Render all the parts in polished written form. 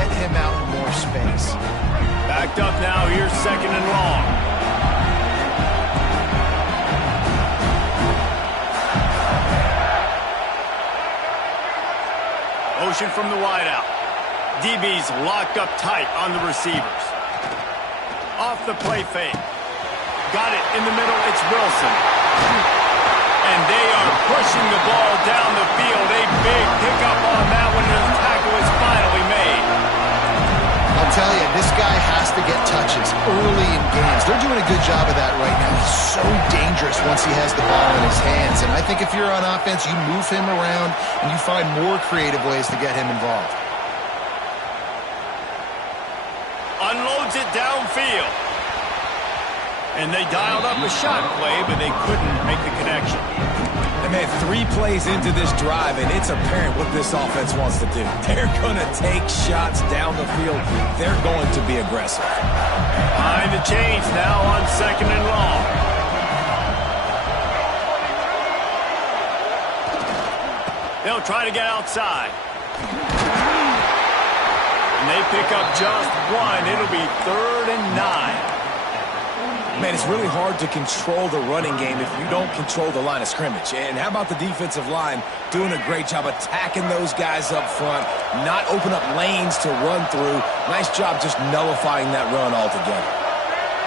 get him out in more space. Backed up now, here's 2nd and long. Motion from the wideout. DB's locked up tight on the receivers. Off the play fake. Got it in the middle, it's Wilson. And they are pushing the ball down the field. A big pickup on that one, and the tackle is finally made. I'll tell you, this guy has to get touches early in games. They're doing a good job of that right now. He's so dangerous once he has the ball in his hands. And I think if you're on offense, you move him around and you find more creative ways to get him involved. Unloads it downfield. And they dialed up a shot play, but they couldn't make the connection. And man, 3 plays into this drive, and it's apparent what this offense wants to do. They're going to take shots down the field. They're going to be aggressive. Behind the chains now on 2nd and long. They'll try to get outside. And they pick up just 1. It'll be 3rd and 9. Man, it's really hard to control the running game if you don't control the line of scrimmage. And how about the defensive line doing a great job attacking those guys up front, not open up lanes to run through. Nice job just nullifying that run altogether.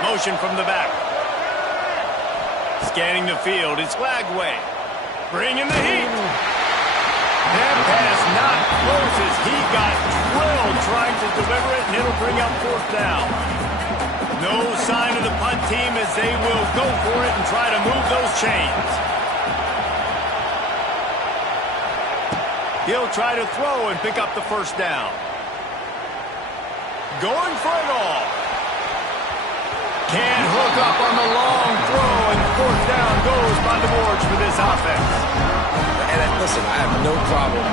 Motion from the back. Scanning the field, it's Lagway. Bringing the heat. That pass not close as he got drilled trying to deliver it, and it'll bring up 4th down. No sign of the punt team as they will go for it and try to move those chains. He'll try to throw and pick up the 1st down. Going for it all. Can't hook up on the long throw, and 4th down goes by the boards for this offense. And listen, I have no problem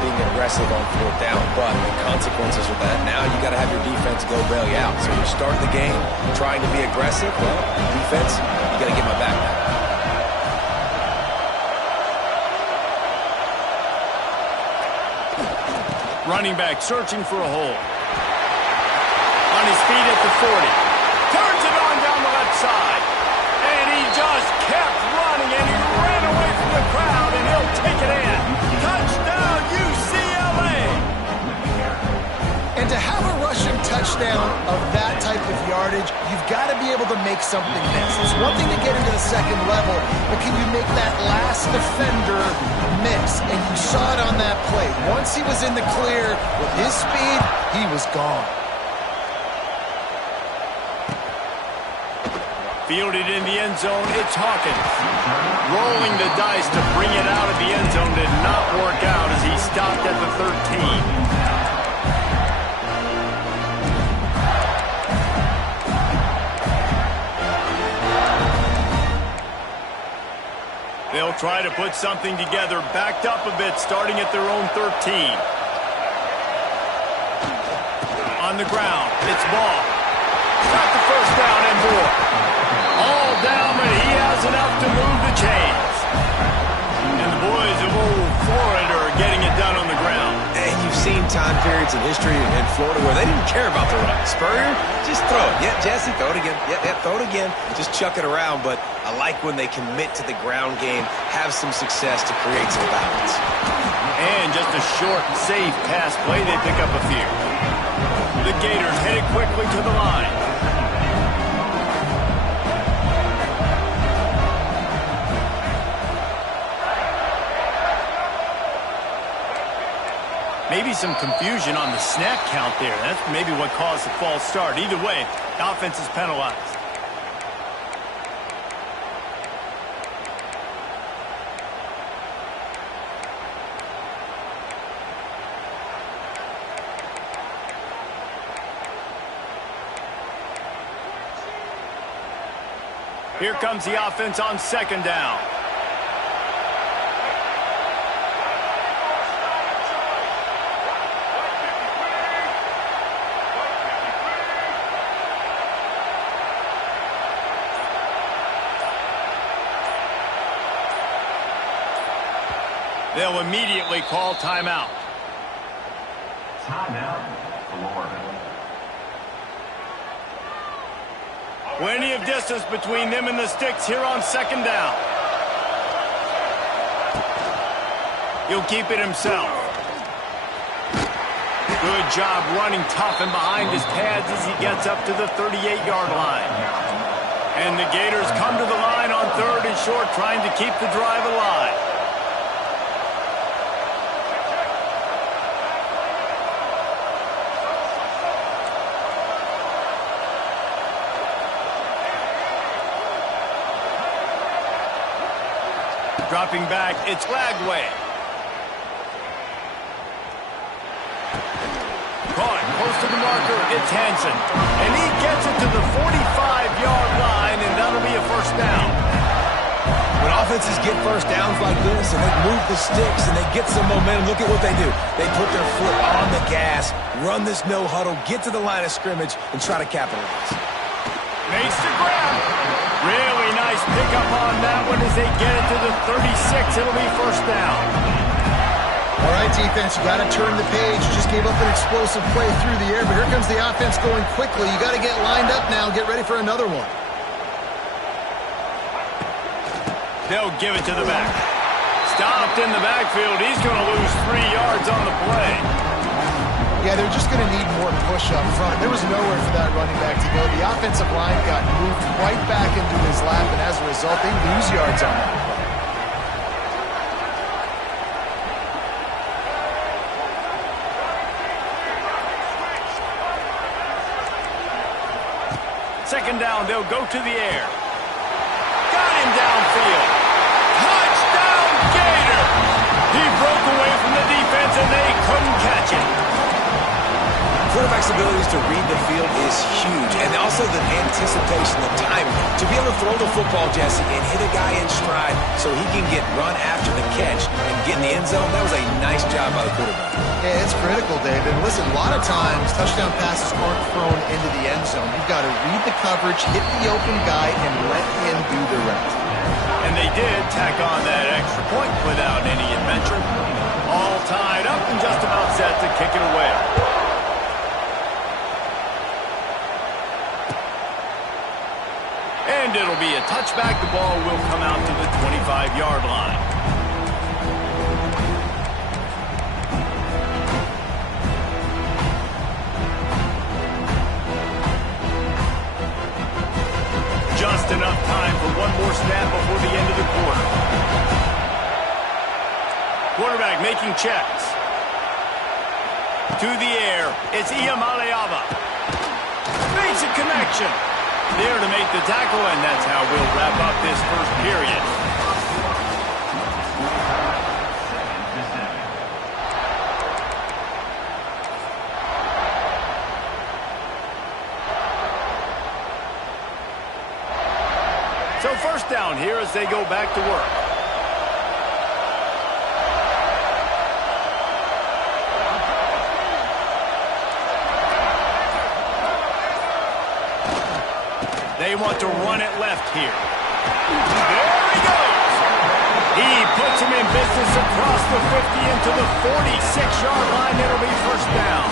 being aggressive on 4th down, but the consequences of that, now you got to have your defense go bail you out. So you start the game trying to be aggressive. Well, defense, you got to get my back now. Running back searching for a hole. On his feet at the 40. Turns it on down the left side. And he just kept running, and he ran away from the crowd, and he'll take it in. Touchdown, UCLA! And to have a rushing touchdown of that type of yardage, you've got to be able to make something miss. It's one thing to get into the 2nd level, but can you make that last defender miss? And you saw it on that play. Once he was in the clear with his speed, he was gone. Fielded in the end zone, it's Hawkins. Rolling the dice to bring it out of the end zone did not work out as he stopped at the 13. They'll try to put something together, backed up a bit, starting at their own 13. On the ground, it's Ball. Got the 1st down and more. All down, but he has enough to move the chains. And the boys of old Florida are getting it done on the ground. And you've seen time periods in history in Florida where they didn't care about the run. Spurrier, just throw it. Yeah, Jesse, throw it again. Yeah, throw it again. Just chuck it around. But I like when they commit to the ground game, have some success to create some balance. And just a short, safe pass play, they pick up a few. The Gators headed quickly to the line. Maybe some confusion on the snap count there. That's maybe what caused the false start. Either way, the offense is penalized. Here comes the offense on 2nd down. They'll immediately call timeout. Timeout, Plenty of distance between them and the sticks here on second down. He'll keep it himself. Good job running tough and behind his pads as he gets up to the 38-yard line. And the Gators come to the line on third and short, trying to keep the drive alive. Dropping back, it's Lagway. Caught close to the marker, it's Hansen. And he gets it to the 45-yard line, and that'll be a first down. When offenses get first downs like this and they move the sticks and they get some momentum, look at what they do. They put their foot on the gas, run this no huddle, get to the line of scrimmage, and try to capitalize. Makes the grab. Really nice pickup on that one as they get it to the 36. It'll be first down. All right, defense, you got to turn the page. You just gave up an explosive play through the air, but here comes the offense going quickly. You got to get lined up now. Get ready for another one. They'll give it to the back. Stopped in the backfield. He's going to lose 3 yards on the play. Yeah, they're just going to need more push up front. There was nowhere for that running back to go. The offensive line got moved right back into his lap, and as a result, they lose yards on that play. Second down, they'll go to the air. Got him downfield. Touchdown, Gator! He broke away from the defense, and they couldn't catch it. Quarterback's abilities to read the field is huge, and also the anticipation, the timing. To be able to throw the football, Jesse, and hit a guy in stride so he can get run after the catch and get in the end zone, that was a nice job by the quarterback. Yeah, it's critical, David. Listen, a lot of times touchdown passes aren't thrown into the end zone. You've got to read the coverage, hit the open guy, and let him do the rest. And they did tack on that extra point without any adventure. All tied up and just about set to kick it away. And it'll be a touchback. The ball will come out to the 25-yard line. Just enough time for one more snap before the end of the quarter. Quarterback making checks. To the air, it's Iamaleava. Makes a connection. There to make the tackle, and that's how we'll wrap up this first period. So first down here as they go back to work. They want to run it left here. There he goes. He puts him in business across the 50 into the 46-yard line. It'll be first down.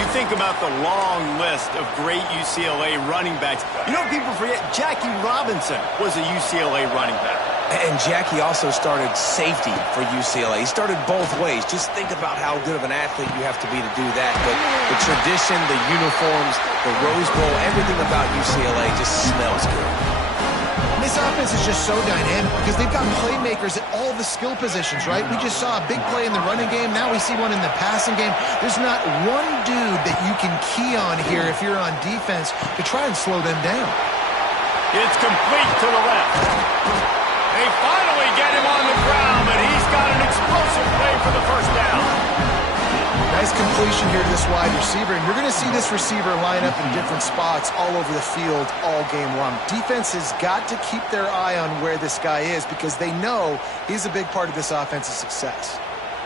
You think about the long list of great UCLA running backs. You know, people forget Jackie Robinson was a UCLA running back. And Jackie also started safety for UCLA. He started both ways. Just think about how good of an athlete you have to be to do that. But the tradition, the uniforms, the Rose Bowl, everything about UCLA just smells good. This offense is just so dynamic because they've got playmakers at all the skill positions, right? We just saw a big play in the running game. Now we see one in the passing game. There's not one dude that you can key on here if you're on defense to try and slow them down. It's complete to the left. They finally get him on the ground, but he's got an explosive play for the first down. Nice completion here to this wide receiver, and you're going to see this receiver line up in different spots all over the field all game long. Defense has got to keep their eye on where this guy is because they know he's a big part of this offense's success.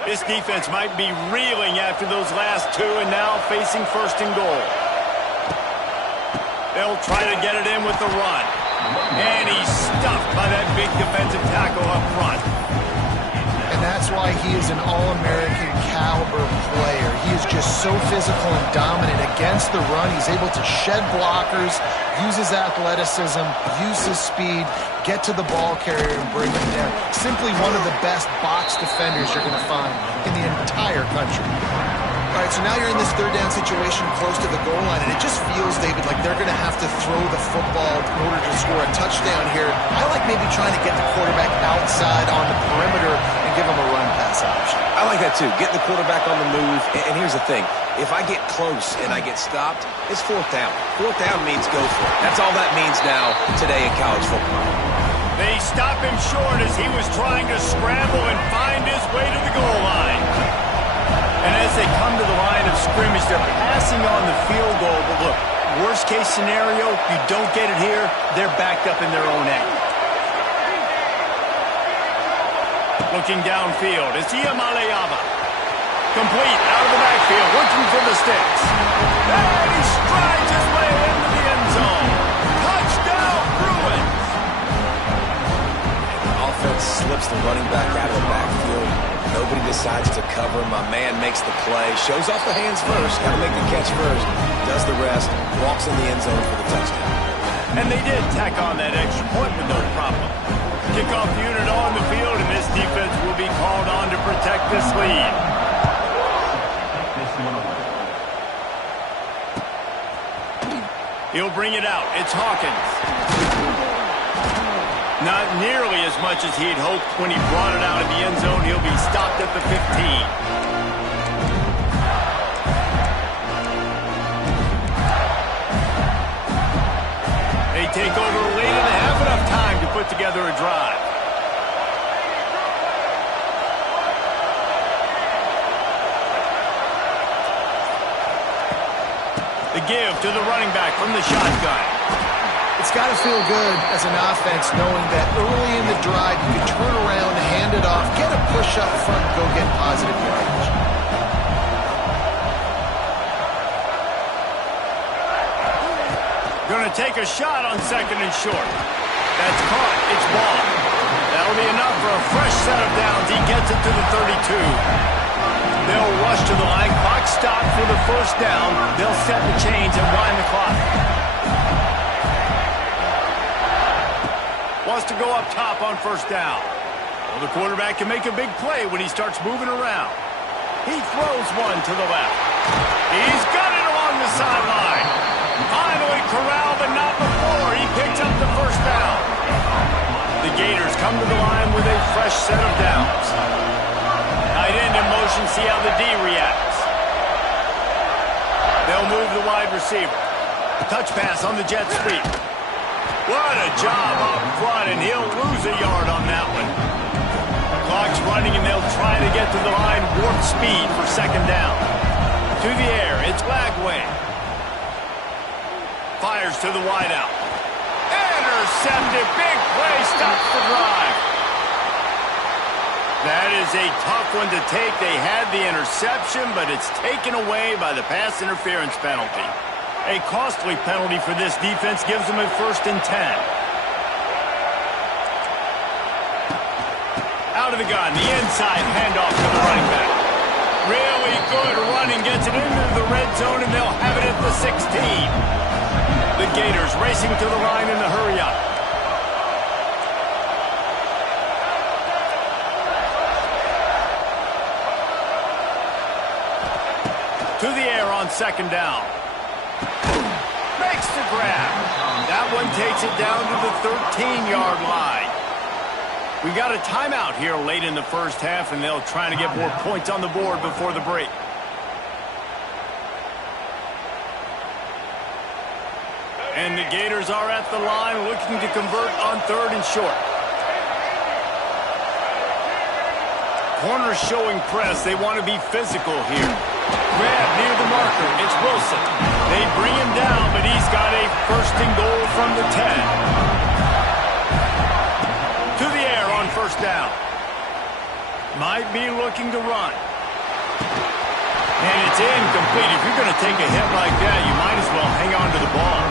This defense might be reeling after those last two and now facing first and goal. They'll try to get it in with the run. And he's stuffed by that big defensive tackle up front. And that's why he is an All-American caliber player. He is just so physical and dominant against the run. He's able to shed blockers, use his athleticism, use his speed, get to the ball carrier and bring him down. Simply one of the best box defenders you're going to find in the entire country. All right, so now you're in this third down situation close to the goal line, and it just feels, David, like they're going to have to throw the football in order to score a touchdown here. I like maybe trying to get the quarterback outside on the perimeter and give him a run-pass option. I like that, too. Get the quarterback on the move. And here's the thing. If I get close and I get stopped, it's fourth down. Fourth down means go for it. That's all that means now today in college football. They stop him short as he was trying to scramble and find his way to the goal line. And as they come to the line of scrimmage, they're passing on the field goal. But look, worst case scenario, you don't get it here, they're backed up in their own end. Looking downfield, it's Ncaa. Complete, out of the backfield, looking for the sticks. And he strides his way into the end zone. Touchdown, Bruins! The offense slips the running back out of the backfield. Nobody decides to cover him. My man makes the play, shows off the hands first, got to make the catch first, does the rest, walks in the end zone for the touchdown. And they did tack on that extra point with no problem. Kickoff unit on the field, and this defense will be called on to protect this lead. He'll bring it out. It's Hawkins. Not nearly as much as he'd hoped when he brought it out of the end zone. He'll be stopped at the 15. They take over late and they have enough time to put together a drive. The give to the running back from the shotgun. It's got to feel good as an offense knowing that early in the drive you can turn around, hand it off, get a push up front, and go get positive yardage. Going to take a shot on second and short. That's caught. It's ball. That'll be enough for a fresh set of downs. He gets it to the 32. They'll rush to the line. Clock stopped for the first down. They'll set the chains and wind the clock. Wants to go up top on first down. Well, the quarterback can make a big play when he starts moving around. He throws one to the left. He's got it along the sideline. Finally corralled, but not before. He picks up the first down. The Gators come to the line with a fresh set of downs. Tight end in motion, see how the D reacts. They'll move the wide receiver. Touch pass on the jet sweep. What a job up front, and he'll lose a yard on that one. Clock's running, and they'll try to get to the line. Warp speed for second down. To the air, it's Lagway. Fires to the wideout. Intercepted, big play, stops the drive. That is a tough one to take. They had the interception, but it's taken away by the pass interference penalty. A costly penalty for this defense gives them a 1st and 10. Out of the gun, the inside handoff to the running back. Really good running, gets it into the red zone, and they'll have it at the 16. The Gators racing to the line in the hurry up. To the air on second down. Makes the grab. That one takes it down to the 13-yard line. We got a timeout here late in the first half, and they'll try to get more points on the board before the break. And the Gators are at the line looking to convert on 3rd and short. Corners showing press. They want to be physical here. Grab near the marker. It's Wilson. They bring him down, but he's got a 1st and goal from the 10. To the air on first down. Might be looking to run. And it's incomplete. If you're going to take a hit like that, you might as well hang on to the ball.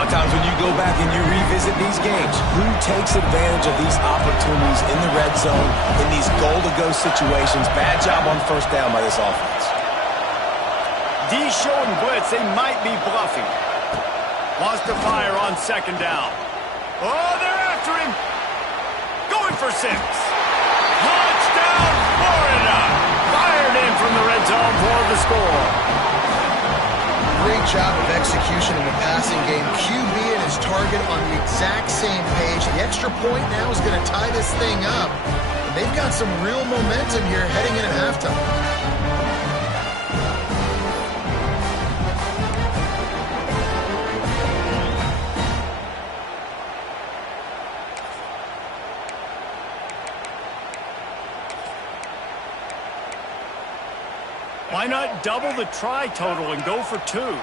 Sometimes when you go back and you revisit these games, who takes advantage of these opportunities in the red zone, in these goal-to-go situations? Bad job on first down by this offense. D showing blitz. They might be bluffing. Lost to fire on second down. Oh, they're after him. Going for 6. Touchdown, Florida. Fired in from the red zone for the score. Great job of execution in the passing game. QB and his target on the exact same page. The extra point now is going to tie this thing up. And they've got some real momentum here heading in at halftime. Why not double the try total and go for 2?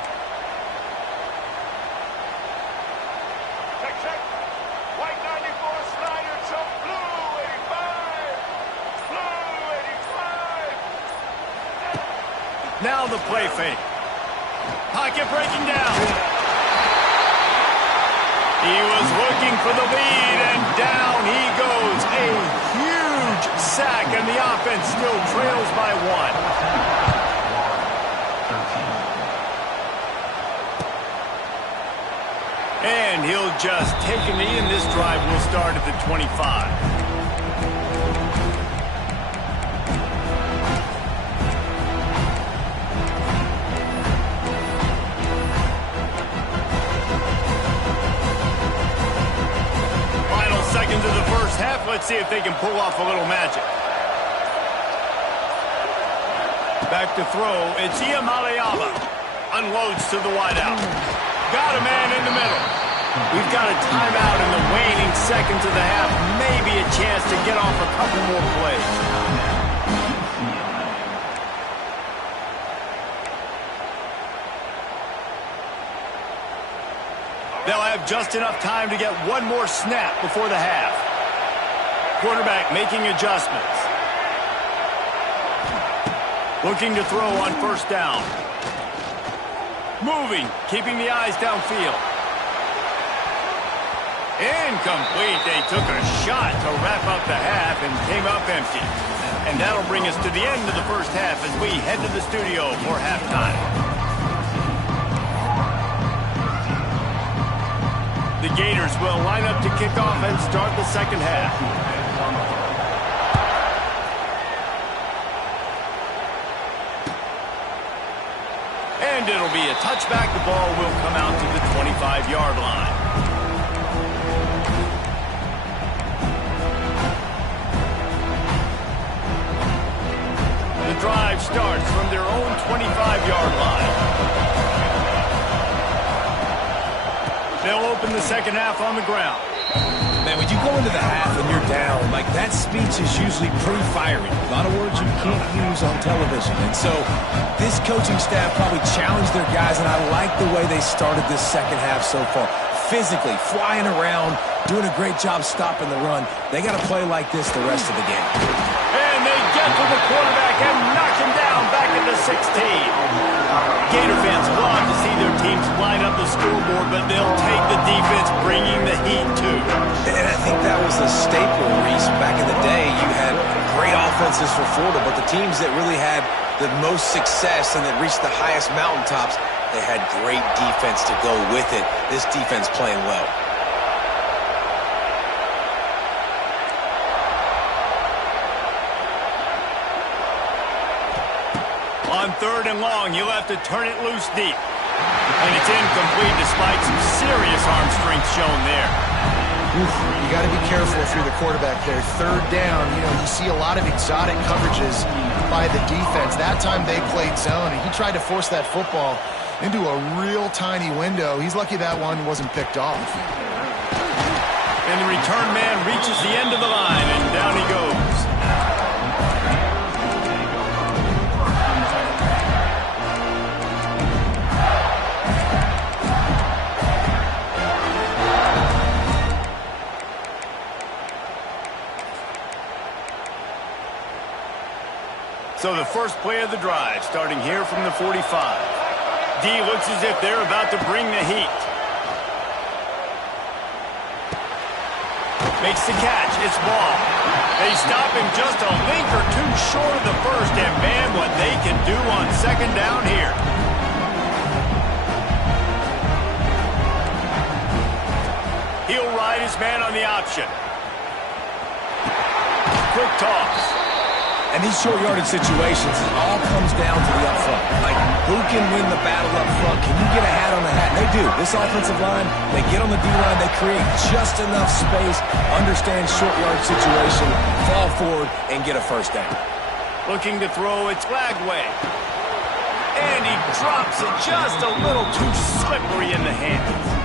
Check. White 94 Snyder to blue 85. Blue 85. Now the play fake. Pocket breaking down. He was looking for the lead, and down he goes. A huge sack, and the offense still trails by 1. And he'll just take a knee, and this drive will start at the 25. Final seconds of the first half. Let's see if they can pull off a little magic. Back to throw. It's Ncaa. Unloads to the wideout. Got a man in the middle. We've got a timeout in the waning seconds of the half. Maybe a chance to get off a couple more plays. They'll have just enough time to get one more snap before the half. Quarterback making adjustments. Looking to throw on first down. Moving, keeping the eyes downfield. Incomplete. They took a shot to wrap up the half and came up empty. And that'll bring us to the end of the first half as we head to the studio for halftime. The Gators will line up to kick off and start the second half. And it'll be a touchback. The ball will come out to the 25-yard line. The drive starts from their own 25-yard line. They'll open the second half on the ground. Man, when you go into the half and you're down, like that speech is usually pretty fiery. A lot of words you can't use on television. And so this coaching staff probably challenged their guys, and I like the way they started this second half so far. Physically, flying around, doing a great job stopping the run. They got to play like this the rest of the game. And they get to the quarterback and knock him down back at the 16. Gator fans love to see their teams line up the scoreboard, but they'll take the defense bringing the heat too. And I think that was the staple, Reese. Back in the day, you had great offenses for Florida, but the teams that really had the most success and that reached the highest mountaintops, they had great defense to go with it. This defense playing well. On third and long, you'll have to turn it loose deep. And it's incomplete despite some serious arm strength shown there. Oof, you got to be careful if you're the quarterback there. Third down, you see a lot of exotic coverages by the defense. That time they played zone, and he tried to force that football into a real tiny window. He's lucky that one wasn't picked off. And the return man reaches the end of the line, and down he goes. So the first play of the drive, starting here from the 45. D looks as if they're about to bring the heat. Makes the catch. It's ball. They stop him just a link or two short of the first, and man, what they can do on second down here. He'll ride his man on the option. Quick toss. And these short yardage situations, it all comes down to the up front. Like, who can win the battle up front? Can you get a hat on the hat? They do. This offensive line, they get on the D-line, they create just enough space, understand short yardage situation, fall forward, and get a first down. Looking to throw, it's Lagway. And he drops it just a little too slippery in the hands.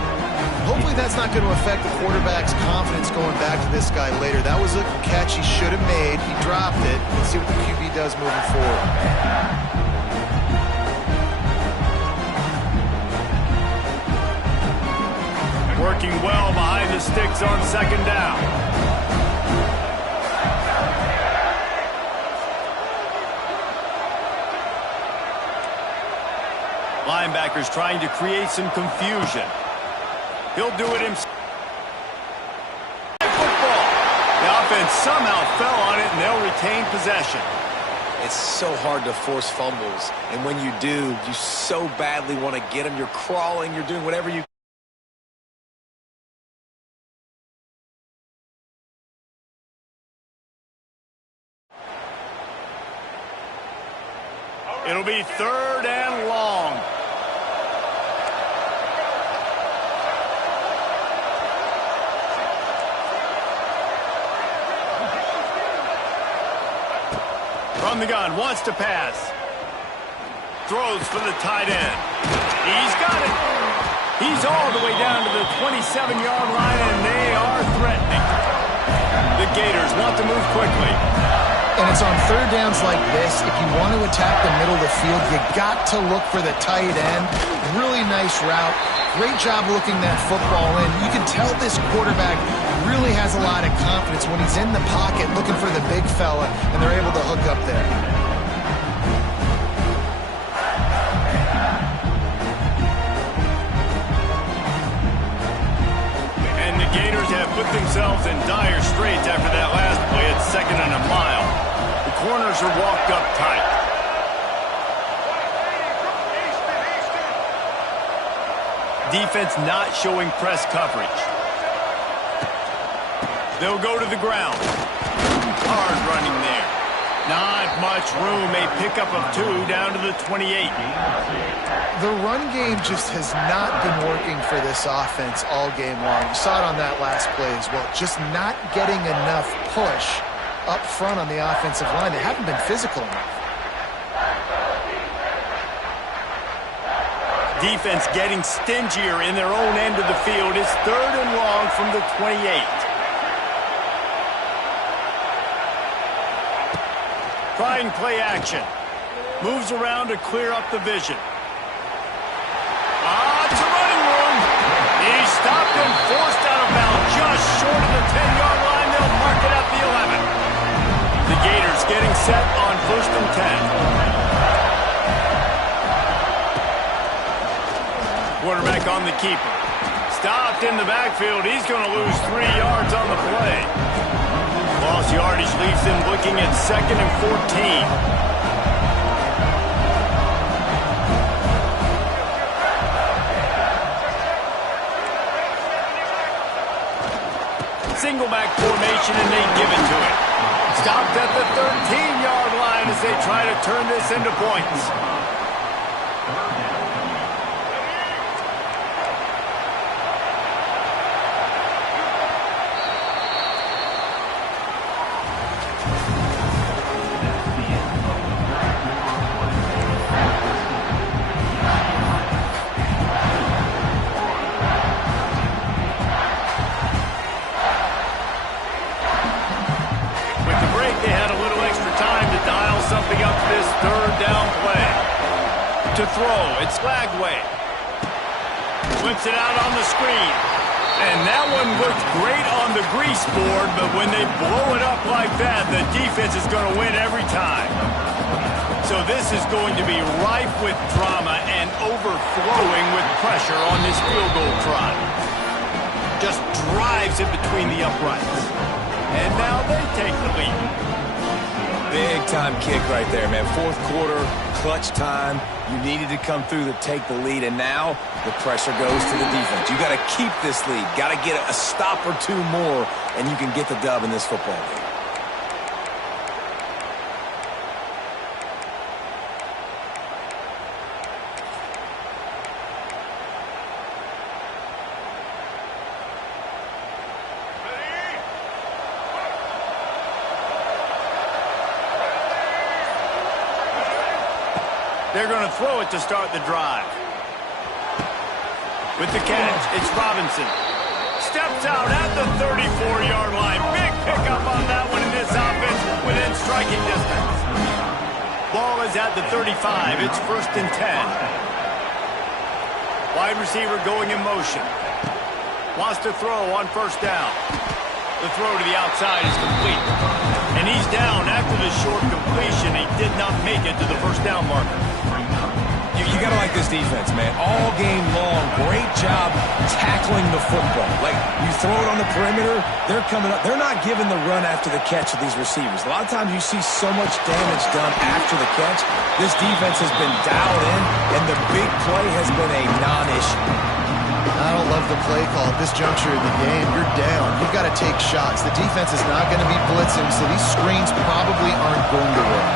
Hopefully that's not going to affect the quarterback's confidence going back to this guy later. That was a catch he should have made. He dropped it. Let's see what the QB does moving forward. Working well behind the sticks on second down. Linebackers trying to create some confusion. He'll do it himself. Football. The offense somehow fell on it, and they'll retain possession. It's so hard to force fumbles, and when you do, you so badly want to get them. You're crawling, you're doing whatever you. It'll be third and long. From the gun, wants to pass. Throws for the tight end. He's got it. He's all the way down to the 27-yard line, and they are threatening. The Gators want to move quickly. And it's on third downs like this. If you want to attack the middle of the field, you got to look for the tight end. Really nice route. Great job looking that football in. You can tell this quarterback really has a lot of confidence when he's in the pocket looking for the big fella, and they're able to hook up there. And the Gators have put themselves in dire straits after that last play at second and a mile. The corners are walked up tight. Defense not showing press coverage. They'll go to the ground. Hard running there. Not much room. A pickup of 2 down to the 28. The run game just has not been working for this offense all game long. You saw it on that last play as well. Just not getting enough push up front on the offensive line. They haven't been physical enough. Defense getting stingier in their own end of the field. It's third and long from the 28. Trying play action. Moves around to clear up the vision. It's a running room. He's stopped and forced out of bounds just short of the 10-yard line. They'll mark it at the 11. The Gators getting set on first and 10. Quarterback on the keeper. Stopped in the backfield. He's going to lose 3 yards on the play. Lost yardage leaves them looking at second and 14. Single back formation, and they give it to him. Stopped at the 13-yard line as they try to turn this into points. To throw, it's Lagway. Whips it out on the screen. And that one looked great on the grease board, but when they blow it up like that, the defense is going to win every time. So this is going to be rife with drama and overflowing with pressure on this field goal try. just drives it between the uprights. And now they take the lead. Big-time kick right there, man. Fourth quarter, clutch time. You needed to come through to take the lead, and now the pressure goes to the defense. You got to keep this lead. Got to get a stop or two more, and you can get the dub in this football game. They're going to throw it to start the drive. With the catch, it's Robinson. Steps out at the 34-yard line. Big pickup on that one in this offense within striking distance. Ball is at the 35. It's 1st and 10. Wide receiver going in motion. Wants to throw on 1st down. The throw to the outside is complete. And he's down after the short completion. He did not make it to the 1st down marker. You got to like this defense, man. All game long, great job tackling the football. Like, you throw it on the perimeter, they're coming up. They're not giving the run after the catch of these receivers. A lot of times you see so much damage done after the catch. This defense has been dialed in, and the big play has been a non-issue. I don't love the play call at this juncture of the game. You're down. You've got to take shots. The defense is not going to be blitzing, so these screens probably aren't going to work.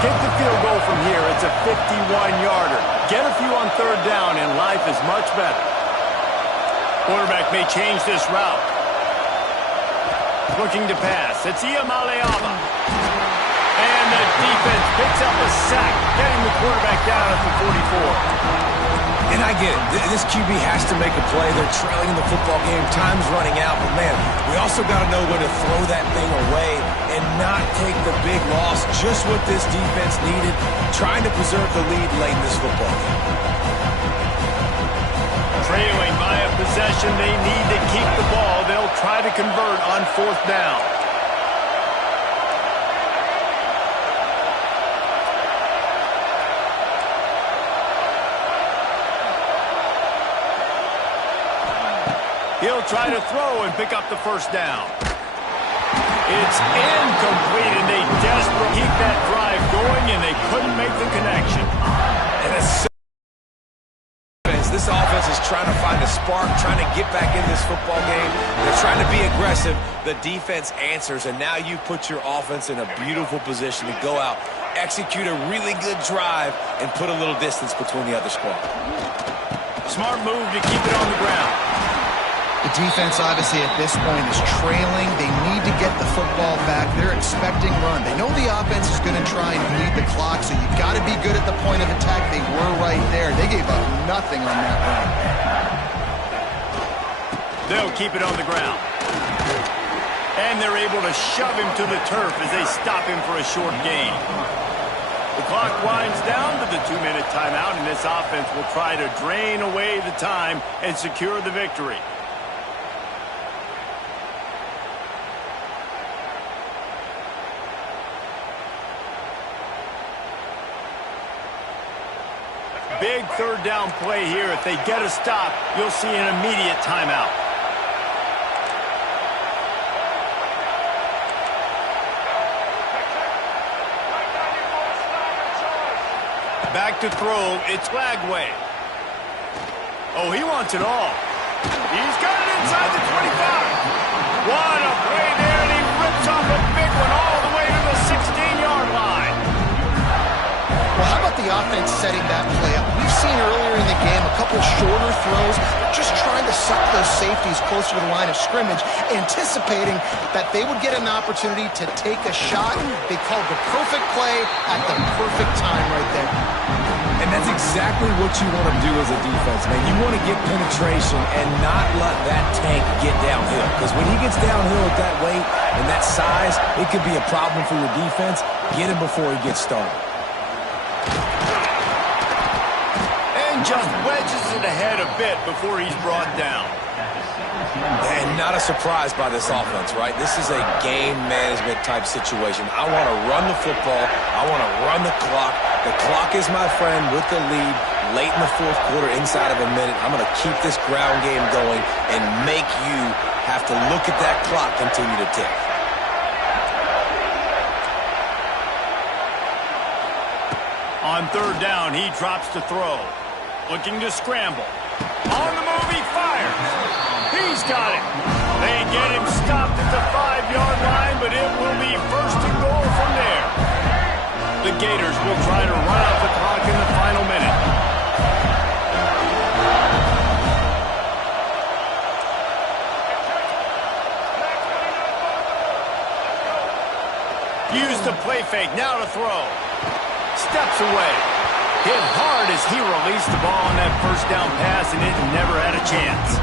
Get the field goal from here. It's a 51-yarder. Get a few on 3rd down, and life is much better. Quarterback may change this route. Looking to pass. It's Ncaa. And the defense picks up a sack, getting the quarterback down at the 44. And I get it. This QB has to make a play. They're trailing in the football game. Time's running out. But, man, we also got to know when to throw that thing away and not take the big loss. Just what this defense needed, trying to preserve the lead late in this football game. Trailing by a possession, they need to keep the ball. They'll try to convert on 4th down. He'll try to throw and pick up the 1st down. It's incomplete, and they desperately keep that drive going, and they couldn't make the connection. And this offense is trying to find a spark, trying to get back in this football game. They're trying to be aggressive. The defense answers, and now you put your offense in a beautiful position to go out, execute a really good drive, and put a little distance between the other squad. Smart move to keep it on the ground. The defense, obviously, at this point is trailing. They need to get the football back. They're expecting run. They know the offense is going to try and bleed the clock, so you've got to be good at the point of attack. They were right there. They gave up nothing on that run. They'll keep it on the ground. And they're able to shove him to the turf as they stop him for a short gain. The clock winds down to the 2-minute timeout, and this offense will try to drain away the time and secure the victory. Big 3rd down play here. If they get a stop, you'll see an immediate timeout. Back to throw. It's Lagway. Oh, he wants it all. He's got it inside the 25. What a play there, and he rips off a big one all the way to the 16-yard line. Well, how about the offense setting that play up? We've seen earlier in the game a couple shorter throws, just trying to suck those safeties closer to the line of scrimmage, anticipating that they would get an opportunity to take a shot. They called the perfect play at the perfect time right there. And that's exactly what you want to do as a defense, man. You want to get penetration and not let that tank get downhill. Because when he gets downhill at that weight and that size, it could be a problem for your defense. Get him before he gets started. And just wedges it ahead a bit before he's brought down. And not a surprise by this offense, right? This is a game management type situation. I want to run the football. I want to run the clock. The clock is my friend with the lead. late in the fourth quarter, inside of a minute, I'm going to keep this ground game going and make you have to look at that clock continue to tick. On third down, he drops to throw. Looking to scramble. On the move, he fires. He's got it. They get him stopped at the 5-yard line, but it will be first and goal from there. The Gators will try to run out the clock in the final minute. Use the play fake, now to throw. Steps away. Hit hard as he released the ball on that first down pass, and it never had a chance.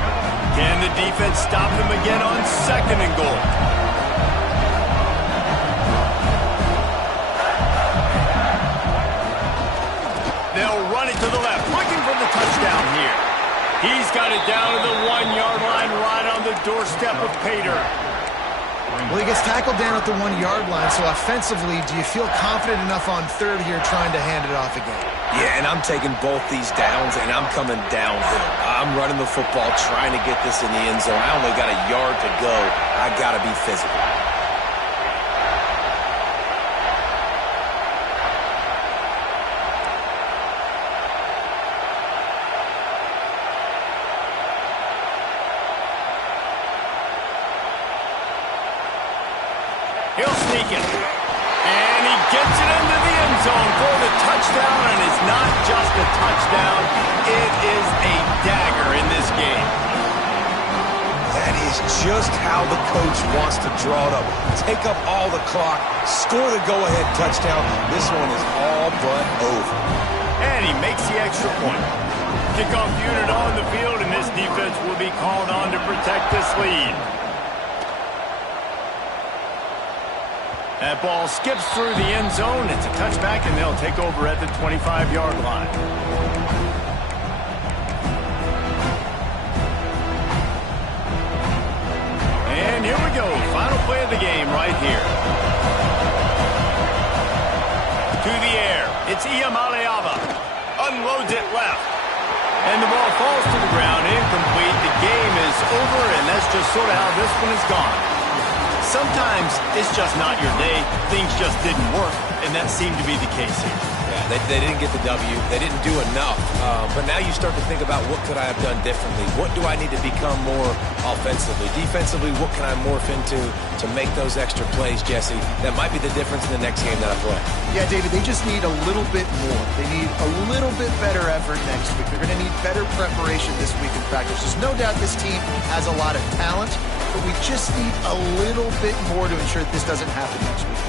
Can the defense stop him again on second and goal? They'll run it to the left, looking for the touchdown here. He's got it down to the 1-yard line, right on the doorstep of Pater. Well, he gets tackled down at the 1-yard line, so offensively, do you feel confident enough on third here trying to hand it off again? Yeah, and I'm taking both these downs, and I'm coming downhill. I'm running the football, trying to get this in the end zone. I only got a yard to go. I got to be physical. He'll sneak it. And he gets it into the end zone for the touchdown, and it's not just a touchdown, it is a dagger in this game. That is just how the coach wants to draw it up. Take up all the clock, score the go-ahead touchdown. This one is all but over. And he makes the extra point. Kickoff unit on the field, and this defense will be called on to protect this lead. That ball skips through the end zone. It's a touchback, and they'll take over at the 25-yard line. And here we go. Final play of the game right here. To the air. It's Ncaa. Unloads it left. And the ball falls to the ground. Incomplete. The game is over, and that's just sort of how this one is gone. Sometimes it's just not your day. Things just didn't work, and that seemed to be the case here. Yeah, they didn't get the W. They didn't do enough. But now you start to think about what could I have done differently? What do I need to become more offensively? Defensively, what can I morph into to make those extra plays, Jesse? That might be the difference in the next game that I play. Yeah, David, they just need a little bit more. They need a little bit better effort next week. They're going to need better preparation this week in practice. There's no doubt this team has a lot of talent, but we just need a little bit more to ensure that this doesn't happen next week.